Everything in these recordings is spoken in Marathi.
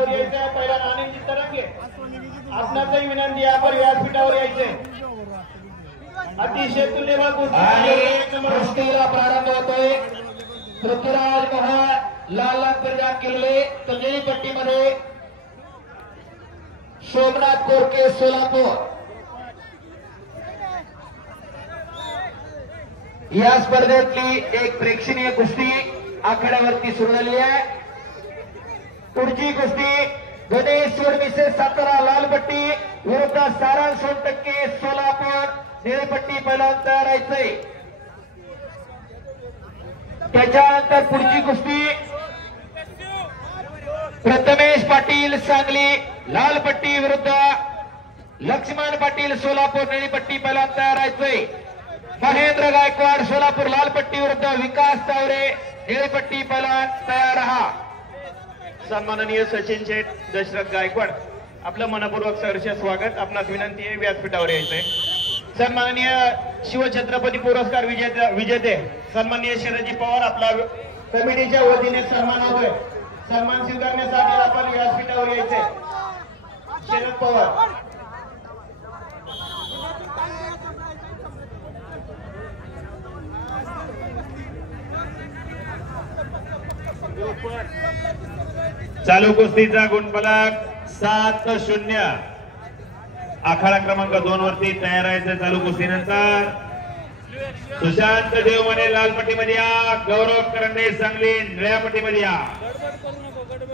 व्यासपीठावर यायचं. पहिला आनंदजी तरंगे आपणाचही विनंती आपण व्यासपीठावर यायचे. अतिशय तुल्यबळ कुस्तीला प्रारंभ होतोय. पृथ्वीराज मोहन लाल रंग परिधान केलेले तर निळी पट्टीमध्ये सोमनाथ कोरके सोलापूर. या स्पर्धेतली एक प्रेक्षणीय कुस्ती आखाड्यावरती सुरू झाली आहे. पुढची कुस्ती गणेश सोडमिसे सातारा लाल पट्टी विरुद्ध सारांश सोनटक्के सोलापूर निळी पट्टी पहिला तयार राहायचंय. त्याच्यानंतर पुढची कुस्ती प्रथमेश पाटील सांगली लाल पट्टी विरुद्ध लक्ष्मण पाटील सोलापूर निळी पट्टी पहिला तयार राहायचंय. महेंद्र गायकवाड सोलापूर लाल पट्टी विरुद्ध विकास तावरे निळी पट्टी पहिला तयार रहा. सन्माननीय सचिन शेठ दशरथ गायकवाड आपलं मनपूर्वक सहर्ष स्वागत. आपणास विनंती आहे व्यासपीठावर यायचंय. सन्माननीय शिवछत्रपती पुरस्कार विजेते सन्माननीय शरदजी पवार आपला कमिटीच्या वतीने सन्मान होतोय. सन्मान स्वीकारण्यासाठी आपण व्यासपीठावर यायचंय. शरद पवार चालू कुस्तीचा गुणफलक 7-0. आखाडा क्रमांक 2 वरती तयार आहे. चालू कुस्तीनंतर सुशांत देवमने लाल पट्टीमध्ये या. गौरव करंडे सांगली निळ्या पट्टीमध्ये या.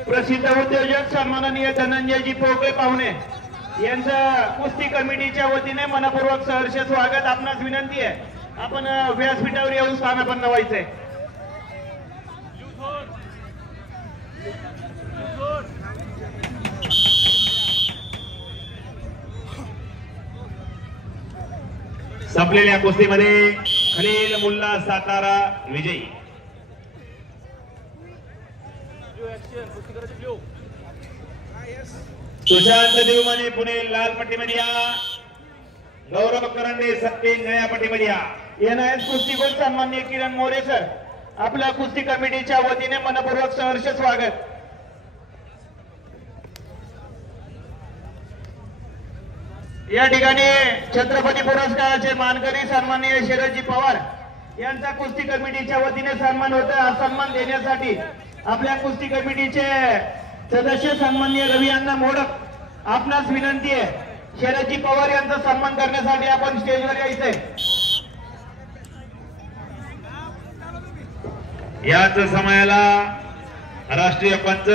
प्रसिद्ध उद्योजक सन्माननीय धनंजयजी पोकळे पाहुणे यांचं कुस्ती कमिटीच्या वतीने मनपूर्वक सहर्ष स्वागत. आपणास विनंती आहे आपण व्यासपीठावर येऊन स्थानापन्न व्हायचंय. संपलेल्या कुस्तीमध्ये खलील मुल्ला सातारा विजयी. सुशांत देवमाने पुणे लाल पट्टीमध्ये या. गौरव करंडे सत्ते निळ्या पट्टीमध्ये या. एनआयएस कुस्तीगीर सन्माननीय किरण मोरे सर आपल्या कुस्ती कमिटीच्या वतीने मनपूर्वक सहर्ष स्वागत. या ठिकाणी छत्रपती पुरस्काराचे मानकरी सन्माननीय शरदजी पवार यांचा कुस्ती कमिटीच्या वतीने सन्मान होत. हा सन्मान देण्यासाठी आपल्या कुस्ती कमिटीचे सदस्य सन्माननीय रवी अण्णा मोडक आपणास विनंती आहे शरदजी पवार यांचा सन्मान करण्यासाठी आपण स्टेजवर यायचंय. याच समयाला राष्ट्रीय पंच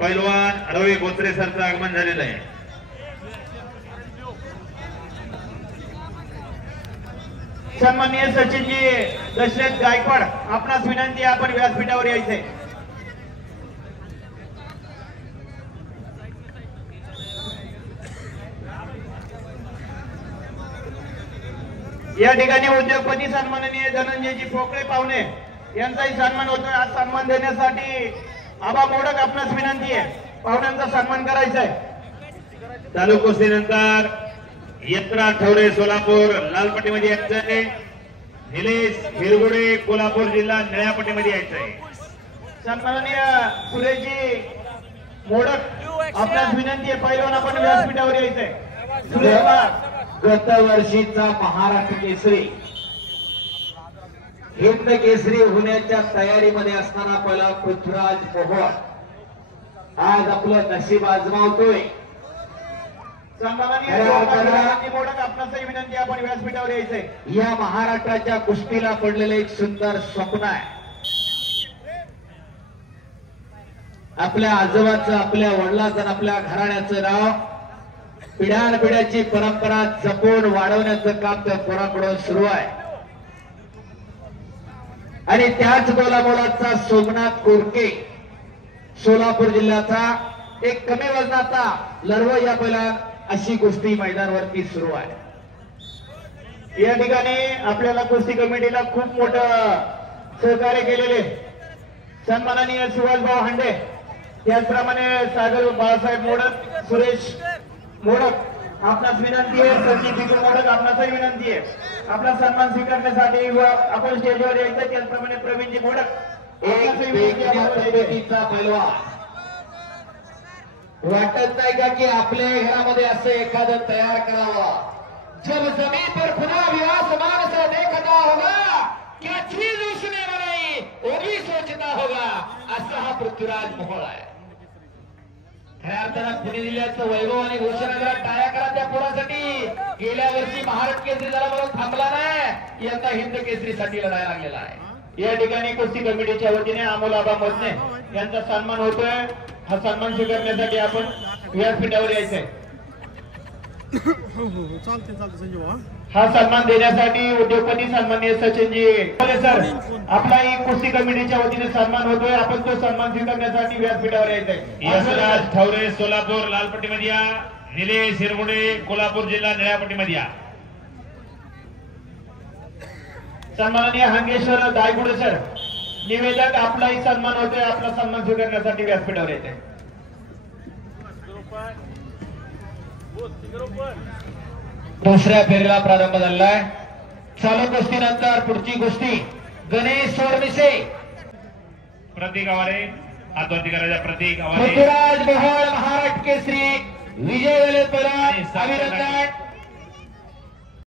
पैलवान रवी बोत्रे सरचं आगमन झालेलं आहे. सन्माननीय सचिनजी दशरथ गायकवाड आपणास विनंती आहे आपण व्यासपीठावर यायचंय. या ठिकाणी उद्योगपती सन्माननीय धनंजयजी पोकळे पाहुणे यांचाही सन्मान होतोय. आज सन्मान देण्यासाठी आबा मोडक आपणास विनंती आहे पाहुण्यांचा सन्मान करायचा आहे. चालू कुस्तीनंतर यत्रा ठवरे सोलापूर लाल पट्टीमध्ये यायचंय. निलेश हिरगुडे कोल्हापूर जिल्हा निळ्या पट्टीमध्ये यायचंय. सन्माननीय सुरेशजी मोडक आपणास विनंती आहे पहिलवान आपण व्यासपीठावर यायचंय. सुरेश गत वर्षीचा महाराष्ट्र केसरी हिंद केसरी होण्याच्या तयारीमध्ये असताना पहिला पृथ्वीराज मोहन आज आपलं नशीब आजमावतोय. सन्माननीय मोडक आपणासही विनंती आपण व्यासपीठावर यायचंय. या महाराष्ट्राच्या कुस्तीला पडलेलं एक सुंदर स्वप्न आहे. आपल्या आजोबाचं आपल्या वडिलांचं आपल्या घराण्याचं नाव पिढ्यानपिढ्याची परंपरा जपून वाढवण्याचं काम त्या पोराकडून सुरू आहे. आणि त्याच गोलामोलाचा सोमनाथ कोरके सोलापूर जिल्ह्याचा एक कमी वजनाचा लढवं या पहिला अशी कुस्ती मैदानावरती सुरू आहे. या ठिकाणी आपल्याला कुस्ती कमिटीला खूप मोठं सहकार्य केलेले सन्माननीय सुभाषभाऊ हांडे त्याचप्रमाणे सागर बाळासाहेब मोडक सुरेश मोडक आपणास विनंती आहे. सचिन बिगू मोडक आपणासही विनंती आहे आपला सन्मान स्वीकारण्यासाठी आपण स्टेजवर यायचं. त्याचप्रमाणे प्रवीणजी मोडक एक पैलवान वाटत नाही का की आपल्या घरामध्ये असं एखादं तयार करावं? जब जमीन पर खुदा भी आसमान से देखता होगा, क्या चीज उसने बनाई वो भी सोचता होगा. असा हा पृथ्वीराज मोहोळ आहे. खऱ्या अर्थानं पुणे जिल्ह्याचं वैभव आणि घोषणा जरा टाळ्या करा त्या पोरासाठी. गेल्या वर्षी महाराष्ट्र केसरी झाला म्हणून थांबला नाही, यंदा हिंद केसरीसाठी लढायला लागलेला आहे. या ठिकाणी कुस्ती कमिटीच्या वतीने अमोल आबा मोजने यांचा सन्मान होतोय. हा सन्मान स्वीकारण्यासाठी आपण व्यासपीठावर यायचंय. चालते संजय भाऊ. हा सन्मान देण्यासाठी उद्योगपती सन्माननीय सचिनजी सर आपलाही कुस्ती कमिटीच्या वतीने सन्मान होतोय. आपण तो सन्मान स्वीकारण्यासाठी व्यासपीठावर यायचंय. यशराज ठवरे सोलापूर लालपट्टीमध्ये या. निलेश हिरगुडे कोल्हापूर जिल्हा निळ्यापट्टीमध्ये या. सन्माननीय हंगेश्वर दायगुडे सर निवेदक आपलाही सन्मान होतोय. आपला सन्मान स्वीकारण्यासाठी व्यासपीठावर येते. दुसऱ्या फेरीला प्रारंभ झालाय. चालू कुस्तीनंतर पुढची कुस्ती गणेश सोडमिसे प्रतीक आवारे हातवरती करायचा. प्रतीक आवारे पृथ्वीराज मोहोळ महाराष्ट्र केसरी विजय झाले. अभिनंदन.